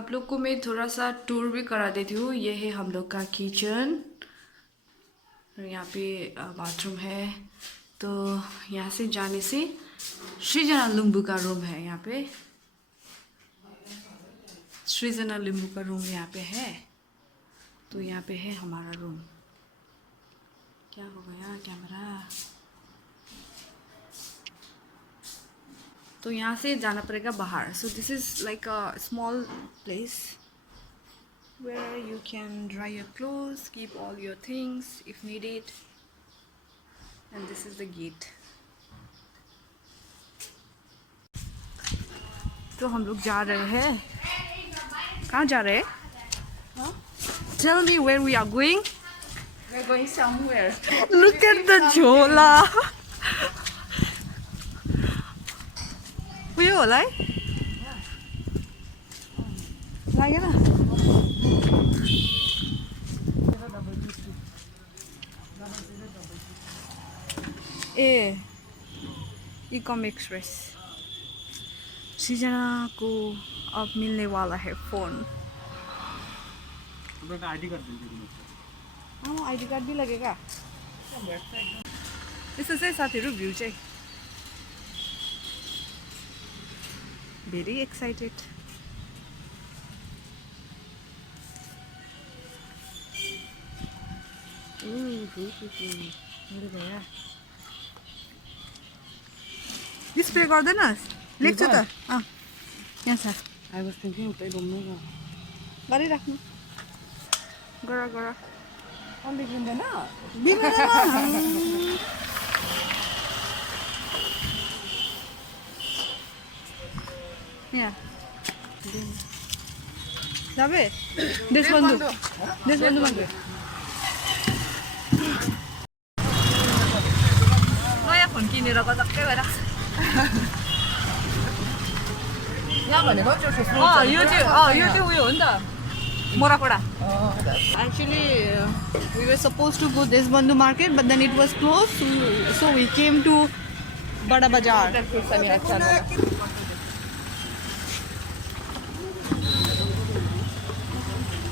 आप लोग को मैं थोड़ा सा टूर भी करा देती हूँ। ये है हम लोग का किचन और यहाँ पे बाथरूम है। तो यहाँ से जाने से सृजना लिम्बू का रूम है। यहाँ पे सृजना लिम्बू का रूम यहाँ पे है। तो यहाँ पे है हमारा रूम। क्या हो गया कैमरा? तो यहाँ से जाना पड़ेगा बाहर। So this is like a small place where you can dry your clothes, keep all your things if needed. And this is the gate. तो हम लोग जा रहे हैं। कहाँ जा रहे हैं? Tell me where we are going. We're going somewhere. Look at the झोला. उयो होला है? लाग्यो ना? ए इकम एक्सप्रेस। सृजना को अब मिलने वाला है फोन। आईडी कार्ड भी लगेगा। यस्तो चाहिँ साथीहरू भ्यू चाहिँ भेरी एक्साइटेड। डिस्प्ले गर्दैनस्? लेख्छु त। यहाँ छ। I was thinking उतै घुम्नु न। गरिराख्नु। गर। बिग्रिँदैन? बिग्रिँदैन। यहाँ जाबे? देशबन्धु मान्छे। नयाँ फोन किनेर गजक्कै भइरहेको छ। यहाँ भनेको यो चाहिँ उयो हो नि त मोराकोडा। Actually, we were supposed to go Desbandhu market, but then it was closed, so we came to Bada Bazaar.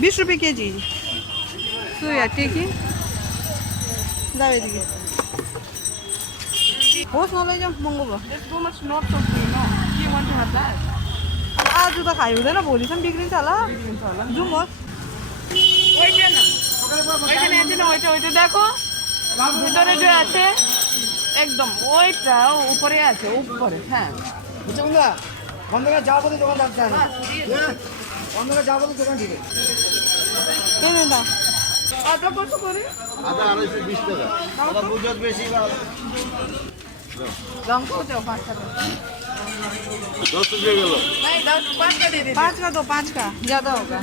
20 रुपये KG. So yeah, take it. दावे दिए। होस् नलैजाऊ महँगो भयो। There's so much not so free, no? Do you want to have that? आज त खाइ हुँदैन, भोलिसम्म बिग्रिन्छ होला। जाउँ होस्। ওইটা না ওইখানে আছে না ওইটা দেখো ভিতরে যে আছে একদম ওইটা উপরে আছে উপরে হ্যাঁ বুঝছো বন্ধুরা বন্ধুরা যাও বলে দোকান থাকতে হবে বন্ধুরা যাও বলে দোকান দিবে এই না আটা কত করে আদা 220 টাকা আদা বুঝত বেশি ভালো লঙ্কা দাও 5 টাকা 10 रुपए গেল नहीं 5 का दे दे 5 का दो, 5 का ज्यादा होगा।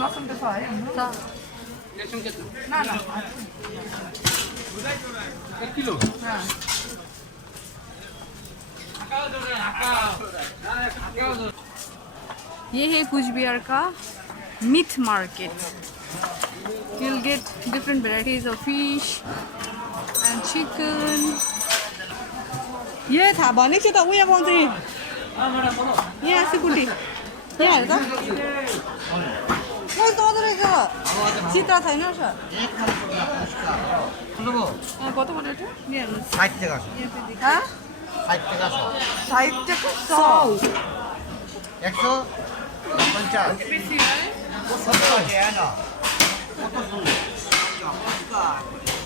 लसुन तो है ना ना 1 किलो हाँ ये है कुछ बिहार का meat market. You'll get different varieties of fish and chicken. ये था भनेको त उयो पाउँछ नि यहाँ सिकुटी यहाँ हेर त कस्तो मजा रहेछ चित्र छैन सर कत भनेको थियो यहाँ हेर्नुहोस् 60 টাকা हाँ 60 টাকা 60 টাকা 100 150 बेसी है वो सब है ना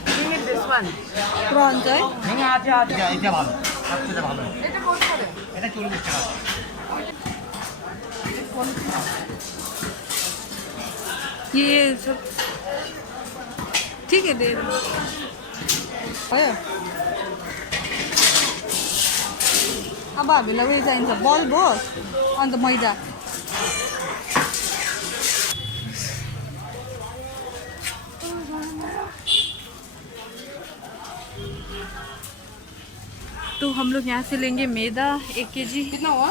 Give me this one prawns है नहीं आजा आजा এটা ভালো সবচেয়ে ভালো এটা কত করে এটা 40 টাকা ये सब ठीक है दे दो भयो अब हामीलाई उयो चाहिन्छ बल्ब हो अन्त मैदा तो हम लोग यहाँ से लेंगे मैदा 1 केजी। कितना हुआ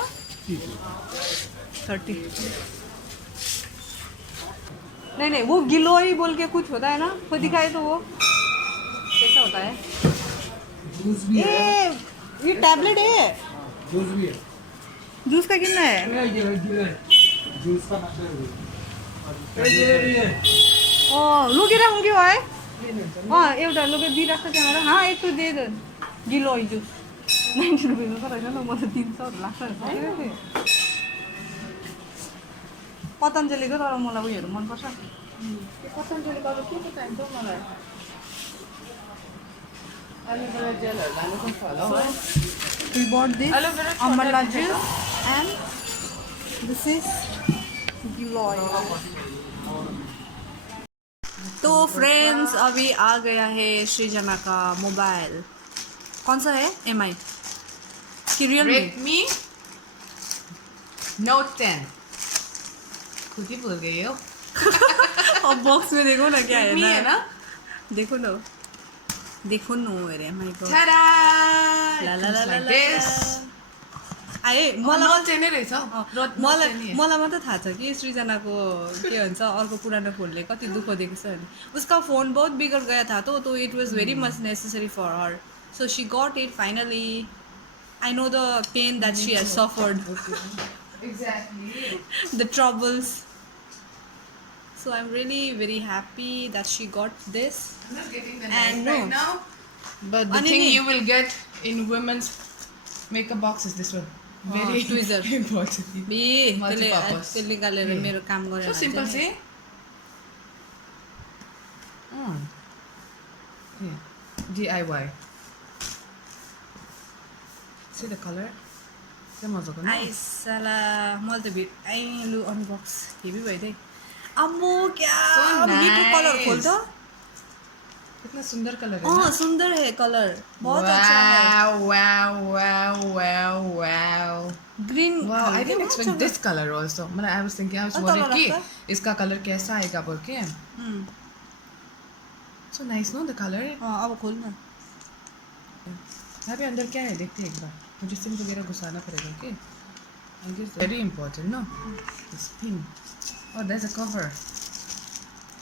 30। नहीं वो गिलोई बोल के कुछ होता है ना, वो दिखाए तो वो कैसा होता है? ये टैबलेट है जूस भी है जूस का कितना है जूस का 90 रुपये लगेर आउँ कि है एउटा लगेर दिइराख्छ त्यहाँबाट एक तो दे गिलो है जुस 90 रुपियाँमा त रहेछ न म त 300 लाग्छ पतञ्जलीको तर मलाई उयोहरू मनपर्छ पतञ्जलीको अब के चाहिन्छ हौ मलाई एलोभेरा जेलहरू लानुपर्छ होला हौ We bought this amla juice and this is Giloy. तो फ्रेंड्स अभी आ गया है सृजना का मोबाइल कौन सा है MI कि रियलमी Redmi Note 10 खुद ही भूल गई हो अब बॉक्स में देखो ना क्या है Redmi है ना ना देखो नो अरे माय गॉड Ta-da! ला ला ला Looks ला like ला this. अरे Note मलाई 10 नै रहेछ मलाई मलाई मात्र थाहा छ कि सृजनाको के भन्छ अर्को पुरानो फोनले कति दुःख दिएको छ भने उसका फोन बहुत बिगड़ गया था तो it was very much necessary for her so she got it finally I know the pain that she has suffered Exactly. the troubles so I'm really very happy that she got this I'm not getting the And knife right no. now. But the Ani thing ni. you will get in women's makeup box is this one. Very tweezer. important. Bay Multi-purpose. त्यसले गालेर Yeah. मेरो काम गरेर So simple, भन्छ नि। see? Yeah. DIY. See the color? क्या मजाको न? आई साला मैले त भेट आई लु अनबक्स हेभी भयो त्यही अम्मो क्या So मिठो कलर nice. खोल त कितना सुंदर कलर है ना? सुंदर है कलर बहुत अच्छा है Wow. Green Wow, I didn't expect this color also. I was thinking, I was Oh, worried तल कि राख्दा? इसका कलर कैसा आएगा बोल के. So nice, no, the color? अब खोल न यहाँ पे अंदर क्या है देखते हैं एक बार. मुझे सिम वगैरह घुसाना पड़ेगा okay? I guess very important, no? This pin. Oh, there's a cover.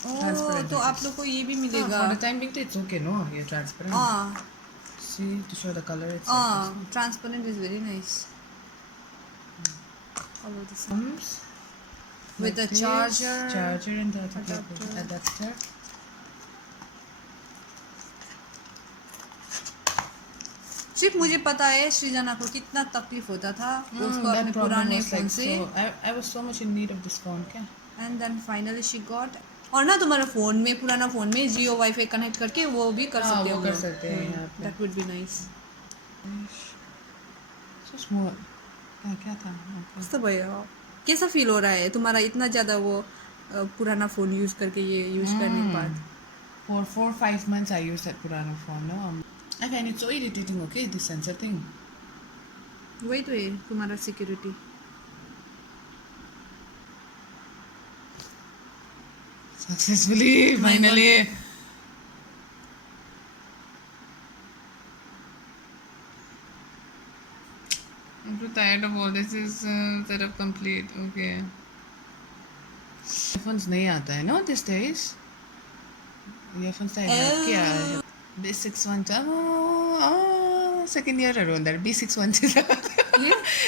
Transparent तो it आप is. लोग को ये भी For मिलेगा the time being, it's okay, no? You're transparent. See, to show the color it's transparent is very nice comes With like a charger. charger and the adapter. सिर्फ मुझे पता है सृजना को कितना तकलीफ होता था उसको That अपने problem पुराने was फोन like से so. I was so much in need of this phone, क्या? And then finally she got और ना तुम्हारे फोन में पुराना फोन में जियो वाईफाई कनेक्ट करके वो भी कर सकते हो वो कर सकते हैं यहाँ पे. That would be nice So small. क्या था? कस्तो भयो कैसा फील हो रहा है तुम्हारा इतना ज़्यादा वो पुराना फ़ोन यूज़ करके ये यूज़ करने के बाद For 4-5 months I used that Purana phone, no? I find it so irritating, okay, this sensor thing. वही तो है तुम्हारा security Successfully, finally. I'm too tired of all this. Is setup complete? Okay. Earphones नहीं आता है ना these days. Earphones I have किया है. B61 second year around that B61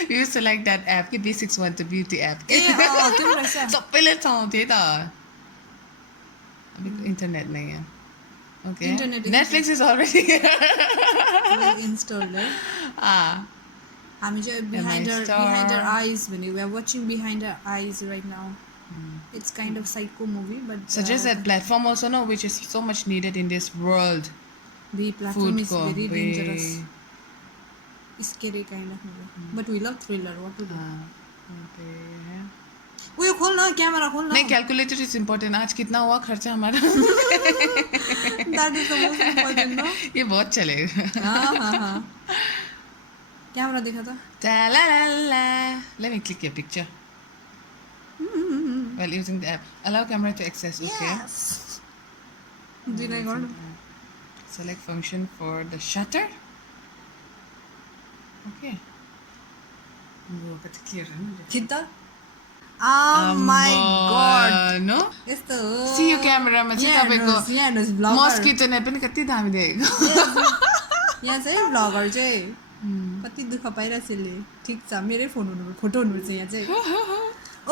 we used to like that app कि B61 to beauty app. क्यों रहेछ सबैले चलाउँथे त. अभी तो इंटरनेट नहीं है. Okay. Internet is- Netflix is already here. Install है Ah. हामी चाहिँ MI behind Star. Our eyes भने we are watching behind our eyes right now it's kind of psycho movie but Suggest that platform also, no, which is so much needed in this world. the platform Food is ko. very way- dangerous scary kind of movie but we love thriller what to do Okay. उयो खोल न camera खोल न नहीं, calculator is important. आज कितना हुआ खर्चा हमारा? That is the most important no ये बहुत चलेगा. हाँ क्यामेरा देखा त Ta-la-la-la. Let me click your picture. While using the app. Allow camera to access. Okay. दुईलाई गर्नु Select function for the shutter. Okay. वो कति clear है ना? खिच्दा माई गॉड No? यस्तो हो See your camera मा चाहिँ तपाईँको यहाँ हेर्नुहोस् भ्लगर मस्किटो net पनि कति दामी देखेको. यहाँ चाहिँ भ्लगर चाहिँ कति दुःख पाइरहेछ यसले ठिक छ मेरै फोन हुनु फोटो हुनुपर्छ यहाँ चाहिँ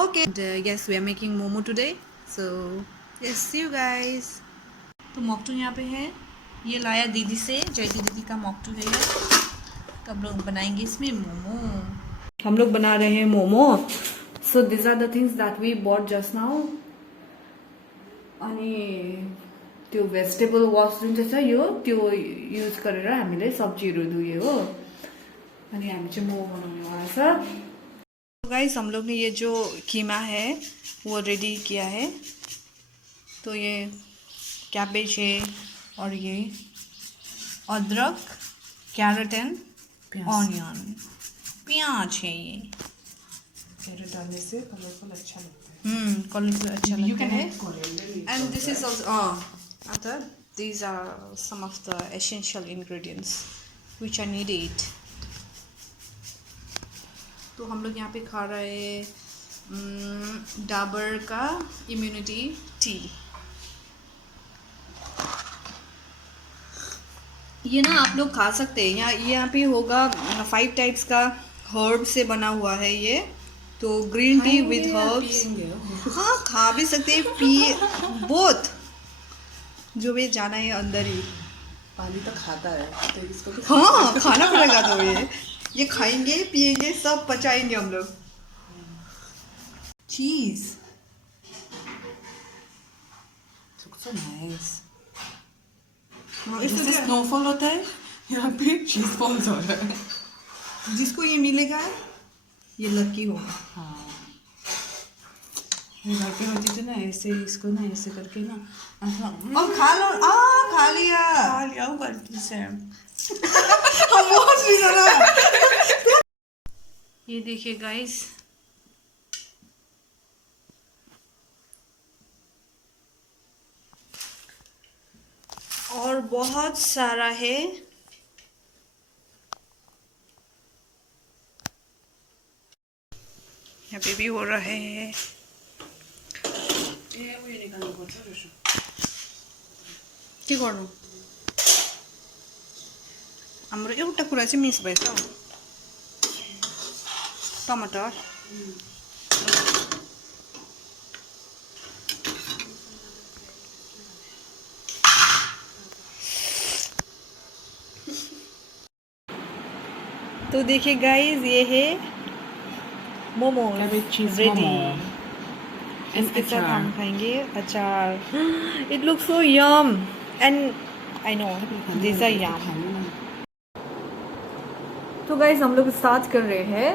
okay yes we are making momo today so yes see you guys तो मोक्टू यहाँ पे है ये लाया दीदी से जयती दीदी का मोक्टू है ये तो हम लोग बनाएंगे इसमें मोमो हम लोग बना रहे हैं momo so this are the things that we bought just now अनि त्यो भेजिटेबल वास जुन चाहिँ छ यो त्यो युज गरेर हामीले सब्जीहरू धुयो हो अनि हामी चाहिँ मोमो बनाउनेवाला छ गाइस हम लोग ने ये जो कीमा है वो रेडी किया है तो ये कैबेज है और ये अदरक कैरेट एंड ऑनियन प्याज है ये कैरेट डालने से कलरफुल अच्छा लगता है कलरफुल अच्छा लगता है coriander and this is also other these are some of the essential ingredients which I need it तो हम लोग यहाँ पे खा रहे हैं डाबर का इम्यूनिटी टी ये ना आप लोग खा सकते हैं यहाँ पे होगा 5 टाइप्स का हर्ब से बना हुआ है ये तो ग्रीन टी विद हर्ब्स हाँ खा भी सकते हैं पिए बोथ जो भी जाना है अंदर ही पानी तो खाता है तो इसको भी हाँ खाना पड़ेगा तो ये खाएंगे पिएंगे सब पचाएंगे हम लोग चीज so nice इसको जैसे स्नोफॉल होता है यहाँ पे चीज फॉल्स हो रहा है जिसको ये मिलेगा ये लकी होगा हाँ घर पे होती थी ना ऐसे इसको ना ऐसे करके ना ऐसा अब खा लो खा लिया खा लिया वो गलती से हम बहुत भी ज़्यादा ये देखिए गाइस और बहुत सारा है यहाँ पे भी हो रहा है के गर्नु हाम्रो एउटा कुरा चाहिँ मिस भएछ हौ टमाटर तो देखिए गाइस ये है मोमो रेडी इसके साथ हम खाएंगे अचार it looks so yum and I know this are yum तो गाइस हम लोग स्टार्ट कर रहे हैं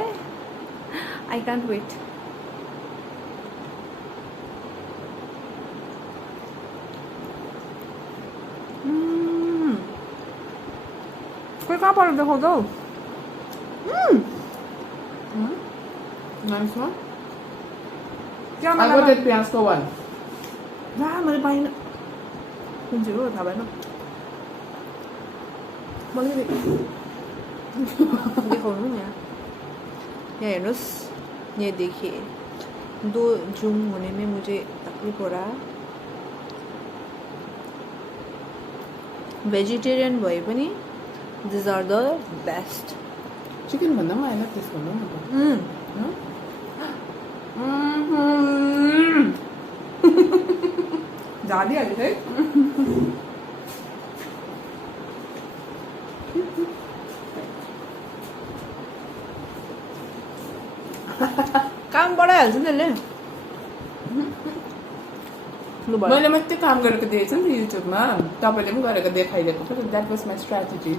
आई कैंट वेट कोई कहाँ पर देखो दो नाइस वन क्या I got that प्याज का वन ला मैले पाइन कुन चाहिँ हो थाहा भएन मैले देखाउनु नि यहाँ हेर्नुहोस् ये देखिए 2 जूम होने में मुझे तकलीफ हो रहा है वेजिटेरियन भए पनि this are the best chicken भन्दा पनि आइला त्यसको न जाली हाल्यो है काम बढाइहाल्छ नि त्यसले मैले मात्रै काम गरेको देखेछु नि त युट्युबमा तपाईँले पनि गरेको देखाइदिएको that was my strategy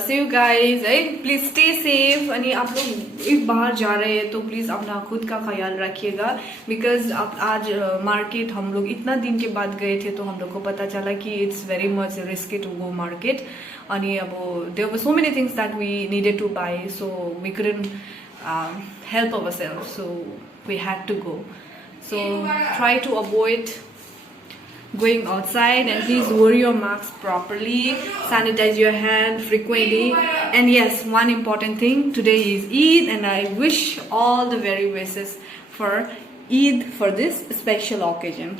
See you guys, please stay safe अनि आप लोग एक बाहर जा रहे हैं तो प्लीज अपना खुद का ख्याल रखिएगा बिकॉज आज मार्केट हम लोग इतना दिन के बाद गए थे तो हम लोग को पता चला कि it's very much risky to go market अनि अब there were so many things that we needed to buy so we couldn't help ourselves so we had to go so try to avoid going outside and please wear your mask properly, sanitize your hand frequently, and yes, one important thing, today is Eid and I wish all the very wishes for Eid for this special occasion.